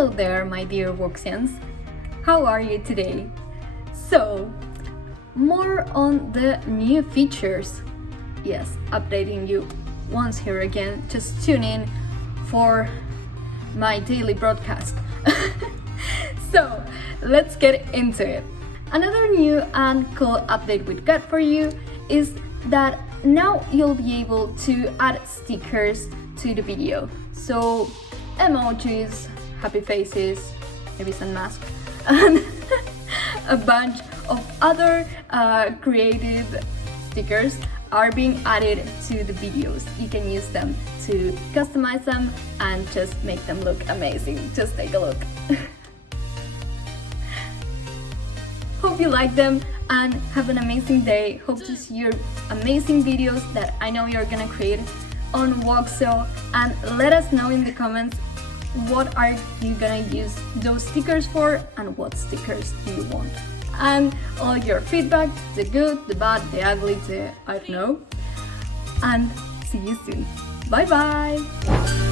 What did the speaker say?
Hello there, my dear Woxians. How are you today? So, more on the new features. Yes, updating you once here again. Just tune in for my daily broadcast. So, let's get into it. Another new and cool update we got for you is that now you'll be able to add stickers to the video. So, emojis, happy faces, maybe some mask, and a bunch of other creative stickers are being added to the videos. You can use them to customize them and just make them look amazing. Just take a look. Hope you like them and have an amazing day. Hope to see your amazing videos that I know you're gonna create on WOXO, and let us know in the comments what are you gonna use those stickers for and what stickers do you want. And all your feedback, the good, the bad, the ugly, the I don't know. And see you soon. Bye bye!